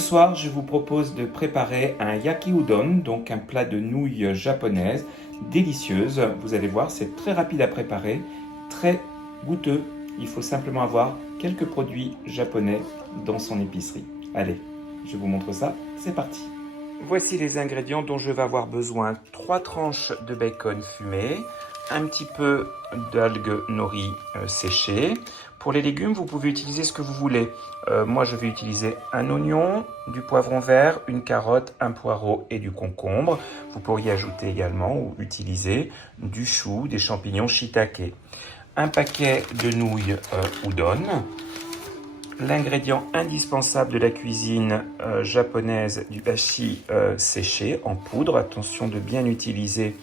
soir, je vous propose de préparer un yaki udon, donc un plat de nouilles japonaises délicieuse. Vous allez voir, c'est très rapide à préparer, très goûteux. Il faut simplement avoir quelques produits japonais dans son épicerie. Allez, je vous montre ça, c'est parti. Voici les ingrédients dont je vais avoir besoin. 3 tranches de bacon fumé, un petit peu d'algues nori séchées. Pour les légumes, vous pouvez utiliser ce que vous voulez. Moi, je vais utiliser un oignon, du poivron vert, une carotte, un poireau et du concombre. Vous pourriez ajouter également ou utiliser du chou, des champignons shiitake. Un paquet de nouilles udon. L'ingrédient indispensable de la cuisine japonaise, du dashi séché en poudre. Attention de bien utiliser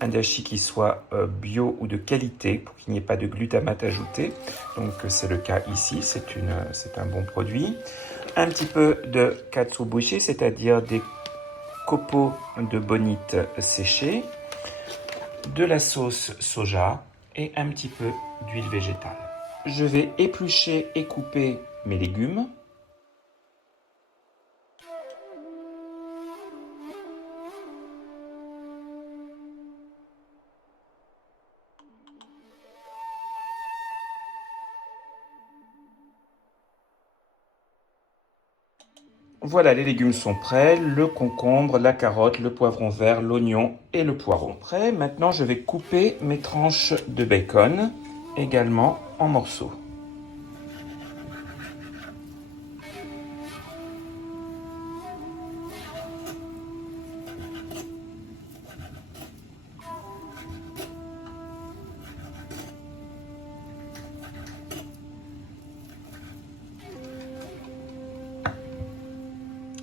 un dashi qui soit bio ou de qualité pour qu'il n'y ait pas de glutamate ajouté. Donc c'est le cas ici, c'est un bon produit. Un petit peu de katsuobushi, c'est-à-dire des copeaux de bonite séchés, de la sauce soja et un petit peu d'huile végétale. Je vais éplucher et couper mes légumes. Voilà, les légumes sont prêts, le concombre, la carotte, le poivron vert, l'oignon et le poireau. Prêt, maintenant je vais couper mes tranches de bacon, également en morceaux.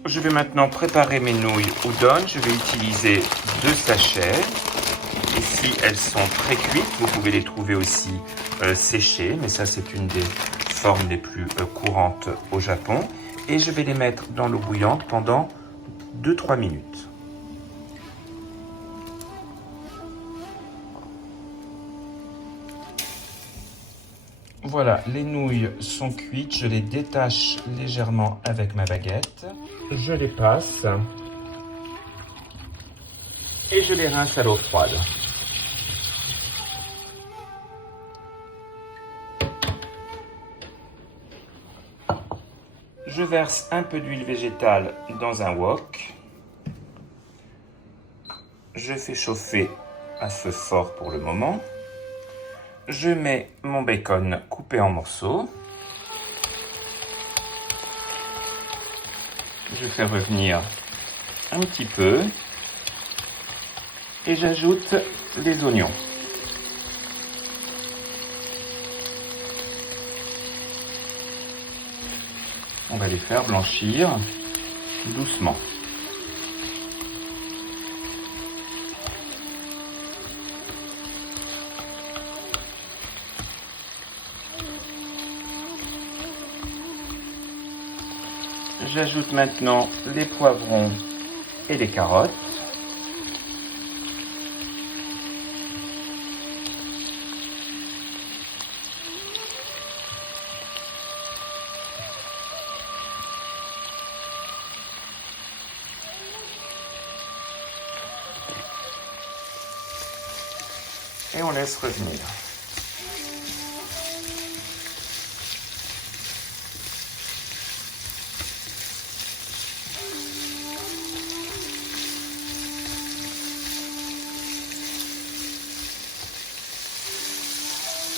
Je vais maintenant préparer mes nouilles udon. Je vais utiliser 2 sachets. Et si elles sont très cuites, vous pouvez les trouver aussi séchées. Mais ça, c'est une des formes les plus courantes au Japon. Et je vais les mettre dans l'eau bouillante pendant 2-3 minutes. Voilà, les nouilles sont cuites, je les détache légèrement avec ma baguette. Je les passe et je les rince à l'eau froide. Je verse un peu d'huile végétale dans un wok. Je fais chauffer à feu fort pour le moment. Je mets mon bacon coupé en morceaux. Je fais revenir un petit peu et j'ajoute les oignons. On va les faire blanchir doucement. J'ajoute maintenant les poivrons et les carottes. Et on laisse revenir.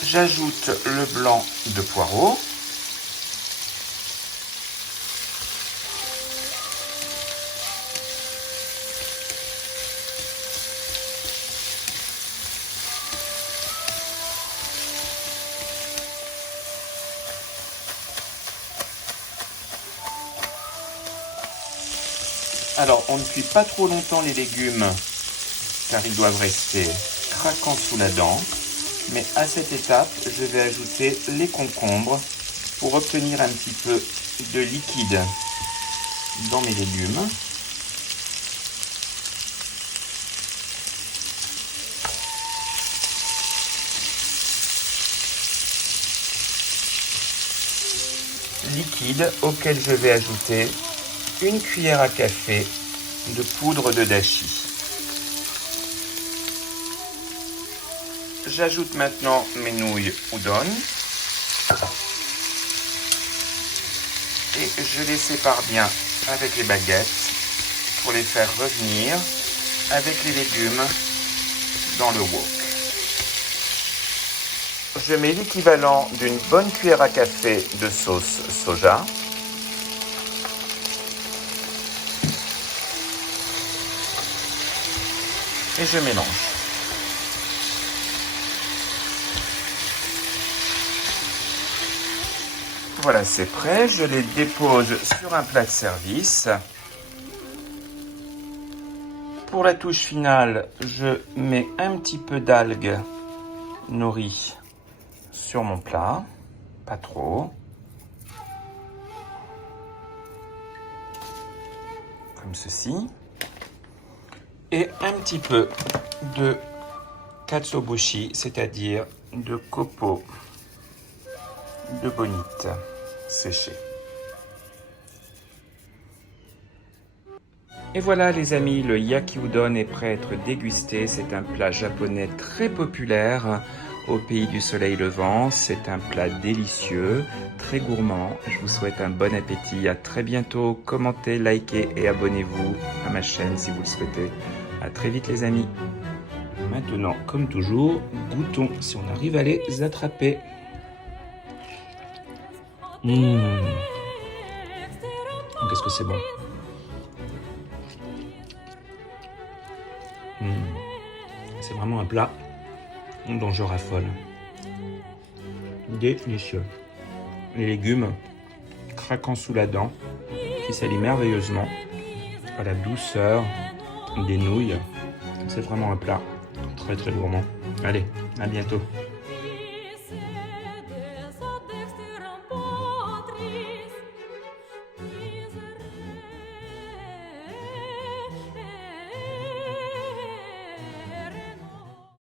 J'ajoute le blanc de poireau. Alors, on ne cuit pas trop longtemps les légumes car ils doivent rester craquants sous la dent. Mais à cette étape, je vais ajouter les concombres pour obtenir un petit peu de liquide dans mes légumes. Liquide auquel je vais ajouter 1 cuillère à café de poudre de dashi. J'ajoute maintenant mes nouilles udon et je les sépare bien avec les baguettes pour les faire revenir avec les légumes dans le wok. Je mets l'équivalent d'une bonne cuillère à café de sauce soja. Et je mélange. Voilà, c'est prêt. Je les dépose sur un plat de service. Pour la touche finale, je mets un petit peu d'algues nori sur mon plat. Pas trop. Comme ceci. Et un petit peu de katsuobushi, c'est-à-dire de copeaux de bonite séchés. Et voilà les amis, le yaki udon est prêt à être dégusté. C'est un plat japonais très populaire au pays du soleil levant. C'est un plat délicieux, très gourmand. Je vous souhaite un bon appétit. À très bientôt. Commentez, likez et abonnez-vous à ma chaîne si vous le souhaitez. À très vite les amis. Maintenant, comme toujours, goûtons si on arrive à les attraper. Qu'est-ce que c'est bon. C'est vraiment un plat dont je raffole. Délicieux. Les légumes craquant sous la dent, qui s'allient merveilleusement à la douceur des nouilles. C'est vraiment un plat très très gourmand. Allez, à bientôt.